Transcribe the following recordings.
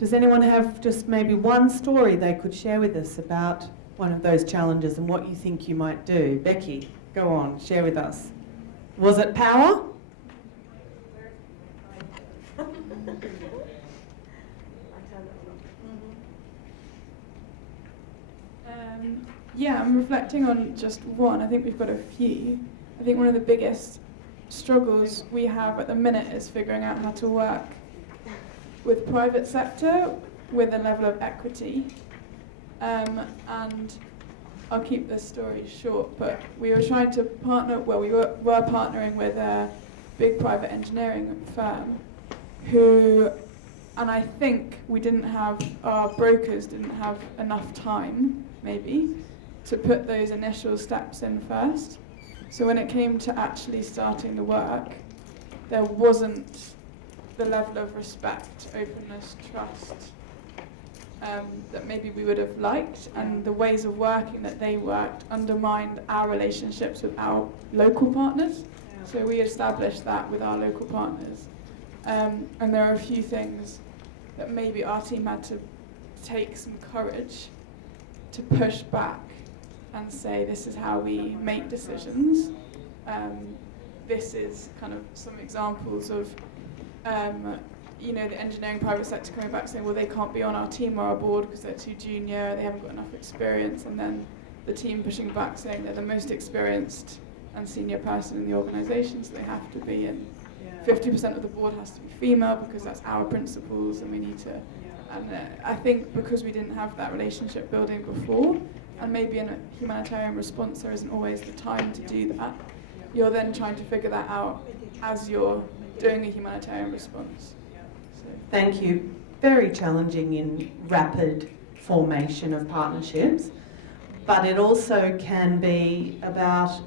Does anyone have just maybe one story they could share with us about one of those challenges and what you think you might do? Becky, go on, share with us. Was it power? Yeah, I'm reflecting on just one. I think we've got a few. I think one of the biggest struggles we have at the minute is figuring out how to work with private sector with a level of equity. And I'll keep this story short, but we were trying to partner, well, we were partnering with a big private engineering firm who, and I think our brokers didn't have enough time, maybe, to put those initial steps in first. So when it came to actually starting the work, there wasn't the level of respect, openness, trust that maybe we would have liked, and the ways of working that they worked undermined our relationships with our local partners. So we established that with our local partners. And there are a few things that maybe our team had to take some courage to push back and say, this is how we make decisions. This is kind of some examples of, the engineering private sector coming back saying, well, they can't be on our team or our board because they're too junior, they haven't got enough experience, and then the team pushing back saying they're the most experienced and senior person in the organisation, so they have to be, and 50% of the board has to be female because that's our principles, and we need to. And I think because we didn't have that relationship building before, and maybe in a humanitarian response there isn't always the time to do that, you're then trying to figure that out as you're doing a humanitarian response. So. Thank you. Very challenging in rapid formation of partnerships, but it also can be about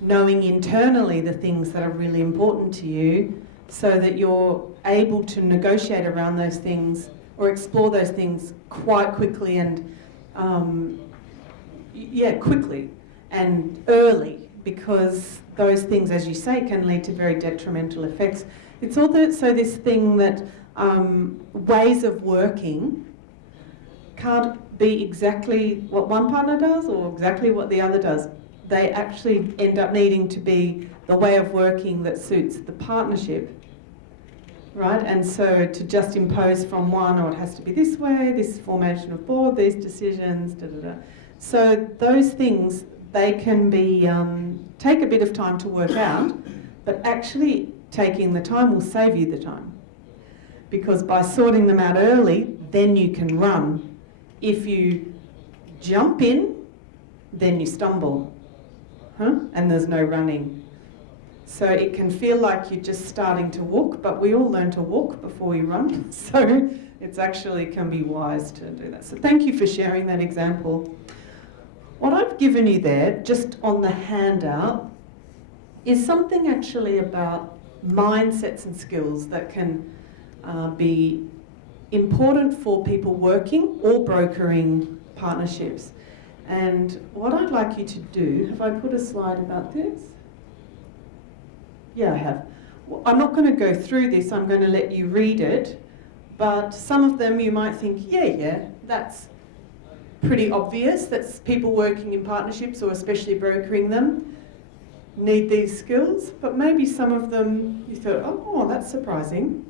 knowing internally the things that are really important to you so that you're able to negotiate around those things or explore those things quite quickly and quickly and early, because those things, as you say, can lead to very detrimental effects. It's also this thing that ways of working can't be exactly what one partner does or exactly what the other does. They actually end up needing to be the way of working that suits the partnership, right? And so to just impose from one, or it has to be this way, this formation of board, these decisions, So those things, they can be take a bit of time to work out, but actually taking the time will save you the time. Because by sorting them out early, then you can run. If you jump in, then you stumble. And there's no running. So it can feel like you're just starting to walk, but we all learn to walk before we run. So it's actually can be wise to do that. So thank you for sharing that example. What I've given you there, just on the handout, is something actually about mindsets and skills that can be important for people working or brokering partnerships. And what I'd like you to do, have I put a slide about this? Yeah, I have. Well, I'm not going to go through this, I'm going to let you read it, but some of them you might think, yeah, that's pretty obvious, that's people working in partnerships or especially brokering them need these skills, but maybe some of them you thought, oh, that's surprising.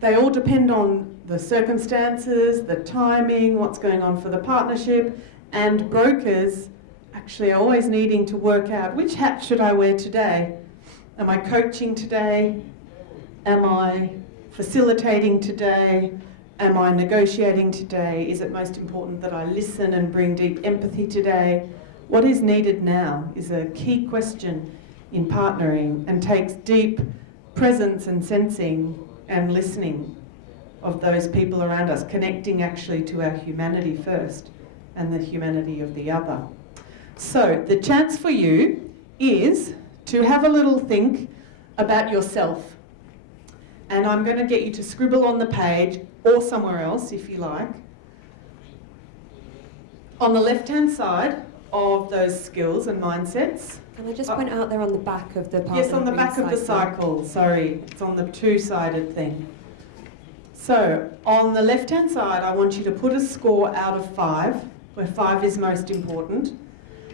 They all depend on the circumstances, the timing, what's going on for the partnership, and brokers actually are always needing to work out, which hat should I wear today? Am I coaching today? Am I facilitating today? Am I negotiating today? Is it most important that I listen and bring deep empathy today? What is needed now is a key question in partnering and takes deep presence and sensing and listening of those people around us, connecting actually to our humanity first and the humanity of the other. So the chance for you is to have a little think about yourself. And I'm going to get you to scribble on the page or somewhere else if you like. On the left-hand side of those skills and mindsets. Can I just point out they're on the back of the partner? Yes, on the back of the cycle. Sorry, it's on the two-sided thing. So on the left-hand side, I want you to put a score out of 5, where 5 is most important.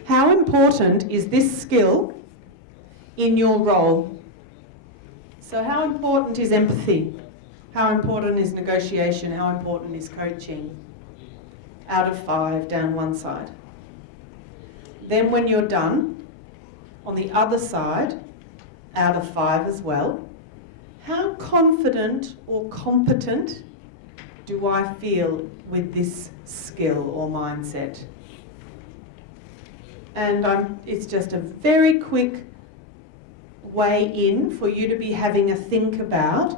How important is this skill in your role? So how important is empathy? How important is negotiation? How important is coaching? Out of 5, down one side. Then when you're done, on the other side, out of 5 as well, how confident or competent do I feel with this skill or mindset? And it's just a very quick way in for you to be having a think about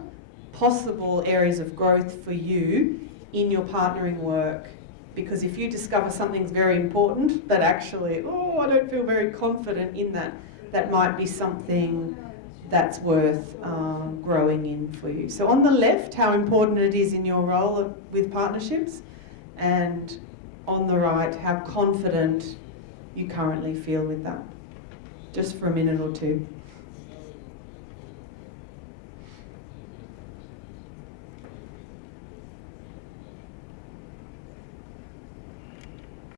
possible areas of growth for you in your partnering work. Because if you discover something's very important, that actually, oh, I don't feel very confident in that, that might be something that's worth growing in for you. So on the left, how important it is in your role with partnerships, and on the right, how confident you currently feel with that. Just for a minute or two.